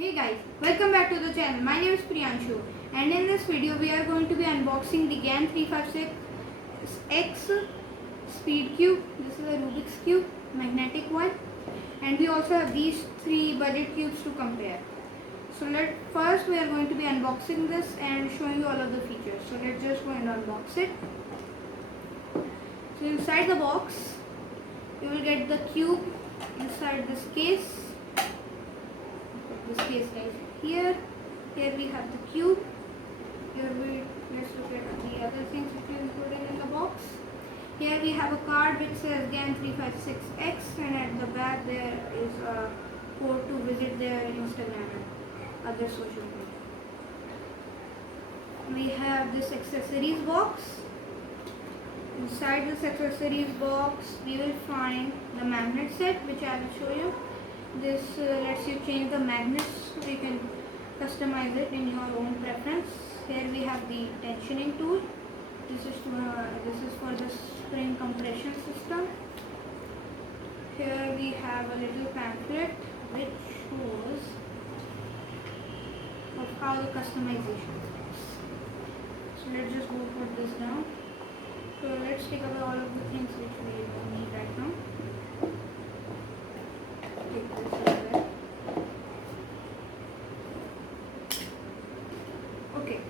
Hey guys, welcome back to the channel. My name is Priyanshu and in this video we are going to be unboxing the GAN 356X Speed Cube. This is a Rubik's Cube, magnetic one, and we also have these three budget cubes to compare. So first we are going to be unboxing this and showing you all of the features. So let's just go and unbox it. So inside the box you will get the cube inside this case. This case right here. Here we have the cube. Let's look at the other things which we included in the box. Here we have a card which says GAN 356X, and at the back there is a code to visit their Instagram and other social media. We have this accessories box. Inside this accessories box we will find the magnet set, which I will show you. This lets you change the magnets, so you can customize it in your own preference. Here we have the tensioning tool. This is for the spring compression system. Here we have a little pamphlet which shows of how the customization works. So let's just go put this down. So let's take away all of the things which we don't need right now. Take this away. Okay,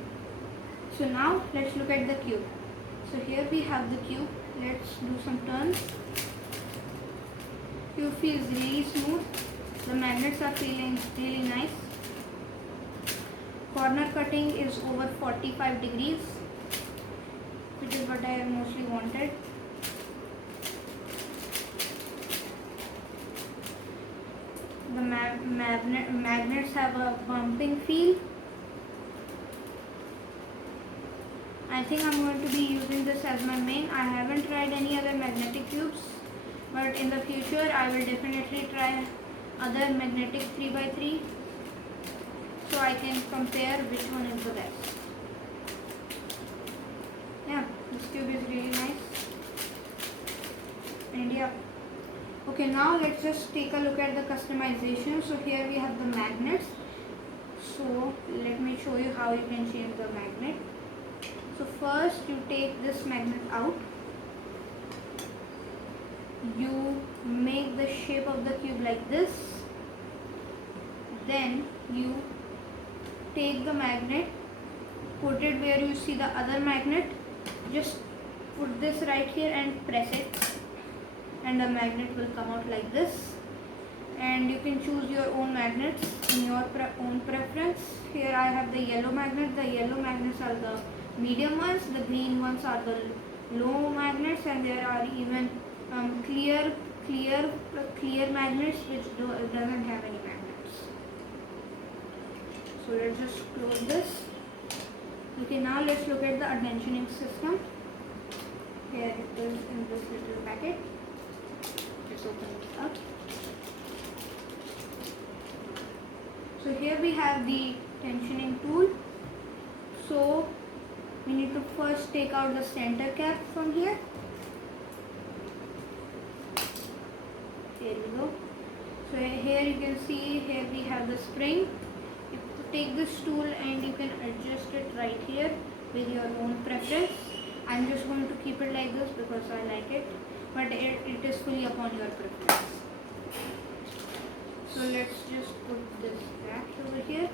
so now let's look at the cube. So here we have the cube. Let's do some turns. Cube feels really smooth. The magnets are feeling really nice. Corner cutting is over 45 degrees, which is what I mostly wanted. The magnets have a bumping feel. I think I'm going to be using this as my main. I haven't tried any other magnetic cubes, but in the future I will definitely try other magnetic 3x3 so I can compare which one is the best. Yeah, this cube is really nice. And yeah. Okay, now let's just take a look at the customization. So here we have the magnets. So let me show you how you can change the magnet. So first you take this magnet out. You make the shape of the cube like this. Then you take the magnet, put it where you see the other magnet. Just put this right here and press it, and the magnet will come out like this. And you can choose your own magnets in your own preference. Here I have the yellow magnet. The yellow magnets are the medium ones, the green ones are the low magnets, and there are even clear magnets which doesn't have any magnets. So let's just close this. Okay, now let's look at the attentioning system. Here it is in this little packet. Let's open it up. So here we have the tensioning tool. So we need to first take out the center cap from here. Here we go. So here you can see, here we have the spring. You take this tool and you can adjust it right here with your own preference. I'm just going to keep it like this because I like it, but it is fully upon your preference. So let's just put this back over here.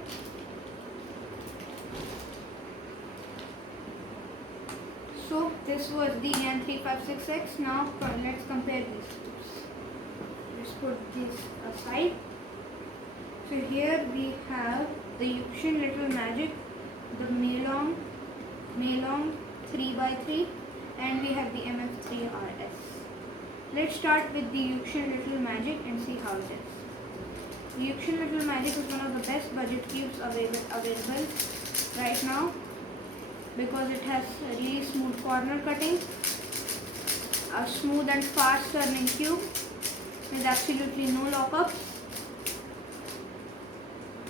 So this was the GAN 356X. Now let's compare these two. Let's put this aside. So here we have the Yukshin Little Magic, the Meilong 3x3, and we have the MF3RS. Let's start with the Yukshin Little Magic and see how it is. The Yukshin Little Magic is one of the best budget cubes available right now because it has a really smooth corner cutting, a smooth and fast turning cube with absolutely no lockups.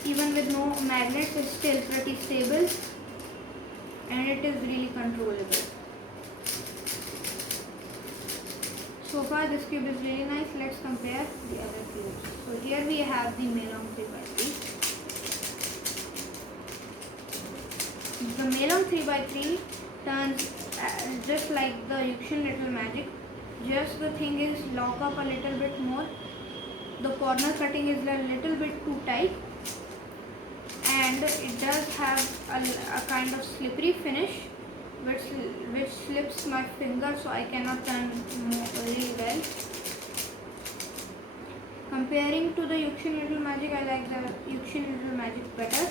Even with no magnets, it's still pretty stable and it is really controllable. So far this cube is really nice. Let's compare the other cubes. So here we have the Meilong 3x3. The Melong 3x3 turns just like the Yukshin Little Magic. Just the thing is lock up a little bit more. The corner cutting is a little bit too tight, and it does have a kind of slippery finish which slips my finger, so I cannot turn really well. Comparing to the Yukshin Little Magic, I like the Yukshin Little Magic better.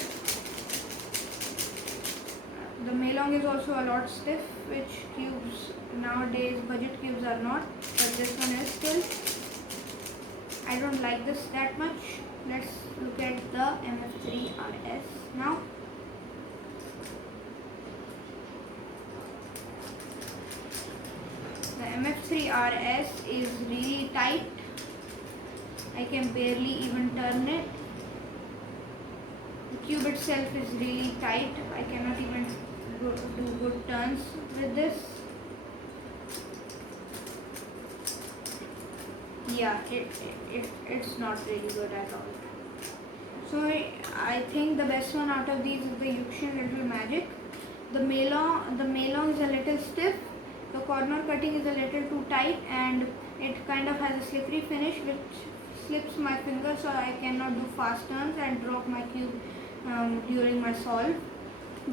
The Melong is also a lot stiff, which cubes nowadays, budget cubes are not, but this one is still. I don't like this that much. Let's look at the MF3 RS now. The MF3 RS is really tight. I can barely even turn it. The cube itself is really tight. I cannot even do good turns with this. Yeah, it's not really good at all. So I think the best one out of these is the Yukshin Little Magic. The Melong is a little stiff. The corner cutting is a little too tight, and it kind of has a slippery finish which slips my finger, so I cannot do fast turns and drop my cube during my solve.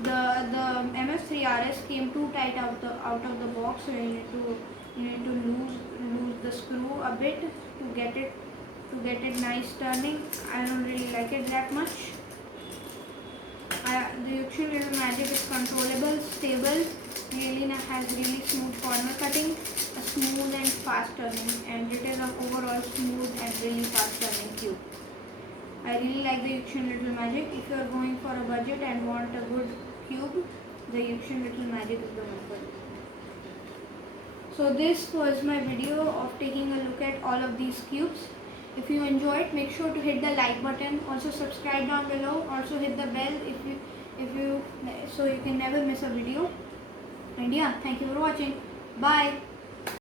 The MF3 RS came too tight out of the box, so you need to lose the screw a bit to get it nice turning. I don't really like it that much. The Yukshin Little Magic is controllable, stable, has really smooth corner cutting, a smooth and fast turning, and it is an overall smooth and really fast turning cube. I really like the Yukshin Little Magic. If you are going for a budget and want a good cube, the Yukshin Little Magic is the one for you. So this was my video of taking a look at all of these cubes. If you enjoyed, make sure to hit the like button. Also subscribe down below. Also hit the bell so you can never miss a video. And yeah, thank you for watching. Bye.